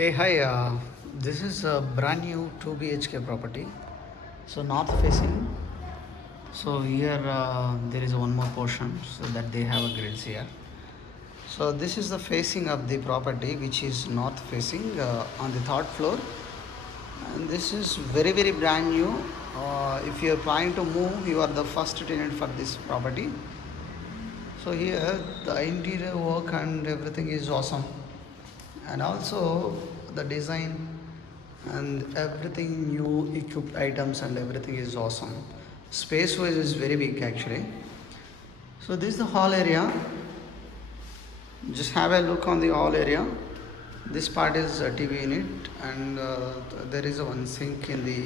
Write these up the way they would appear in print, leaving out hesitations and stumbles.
Hey, hi. This is a brand new 2 BHK property. So, north facing. So, here there is one more portion so that they have a grills here. So, this is the facing of the property which is north facing on the third floor. And this is very, very brand new. If you are planning to move, you are the first tenant for this property. So, here the interior work and everything is awesome. And also the design and everything new equipped items and everything is awesome. Space wise is very big actually. So this is the hall area. Just have a look on the hall area. This part is a TV unit and there is a one sink in the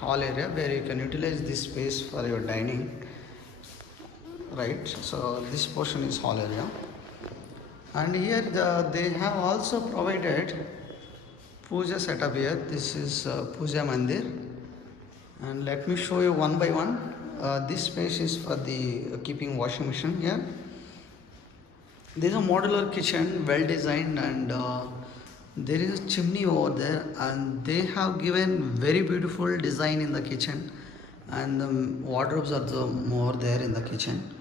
hall area where you can utilize this space for your dining, right? So this portion is hall area. And here they have also provided puja setup here. This is puja mandir, and let me show you one by one. This space is for the keeping washing machine here. There is a modular kitchen, well designed, and there is a chimney over there, and they have given very beautiful design in the kitchen, and the wardrobes are more there in the kitchen.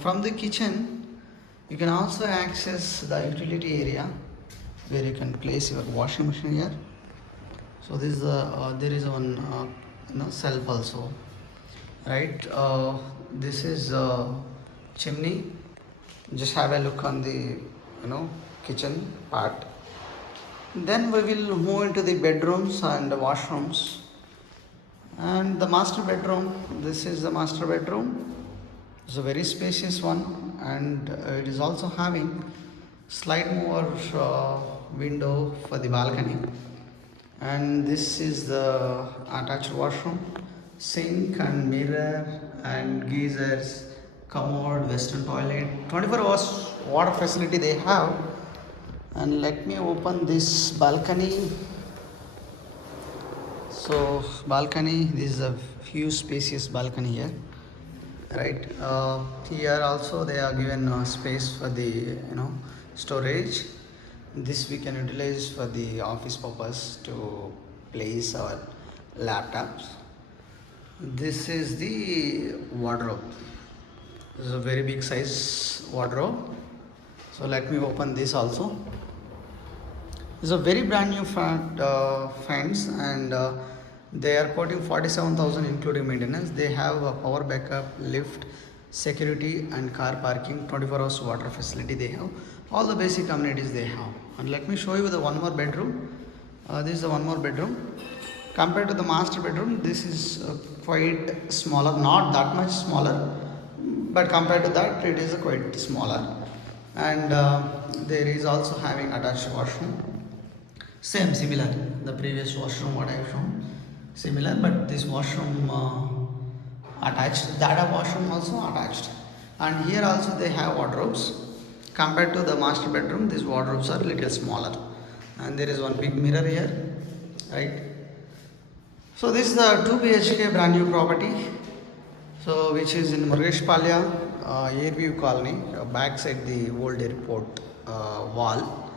From the kitchen you can also access the utility area where you can place your washing machine here. So this is there is one shelf also, right? This is chimney. Just have a look on the kitchen part. Then we will move into the bedrooms and the washrooms. And the master bedroom. This is the master bedroom. It's a very spacious one, and it is also having slight more window for the balcony. And this is the attached washroom, sink and mirror and geysers, commode, western toilet, 24 hours water facility they have. And let me open this balcony. So balcony, this is a huge spacious balcony here, right? Here also they are given space for the storage. This we can utilize for the office purpose to place our laptops. This is the wardrobe. This is a very big size wardrobe. So let me open this also. This is a very brand new fans, and they are quoting 47,000 including maintenance. They have a power backup, lift, security and car parking, 24 hours water facility they have. All the basic amenities they have. And let me show you the one more bedroom. This is the one more bedroom. Compared to the master bedroom, this is quite smaller, not that much smaller, but compared to that it is quite smaller. And there is also having attached washroom. Same, similar. The previous washroom what I have shown, similar, but this washroom attached. That washroom also attached. And here also they have wardrobes. Compared to the master bedroom, these wardrobes are little smaller. And there is one big mirror here, right? So this is the 2 BHK brand new property. So which is in Murgesh Palya, Airview colony, backside the old airport wall.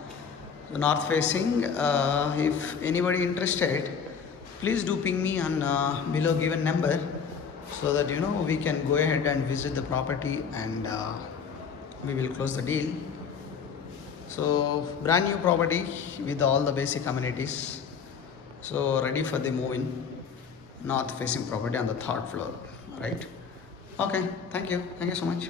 So north facing. If anybody interested, please do ping me on below given number, so that we can go ahead and visit the property, and we will close the deal. So brand new property with all the basic amenities. So ready for the move-in. North facing property on the third floor, right? Okay, thank you so much.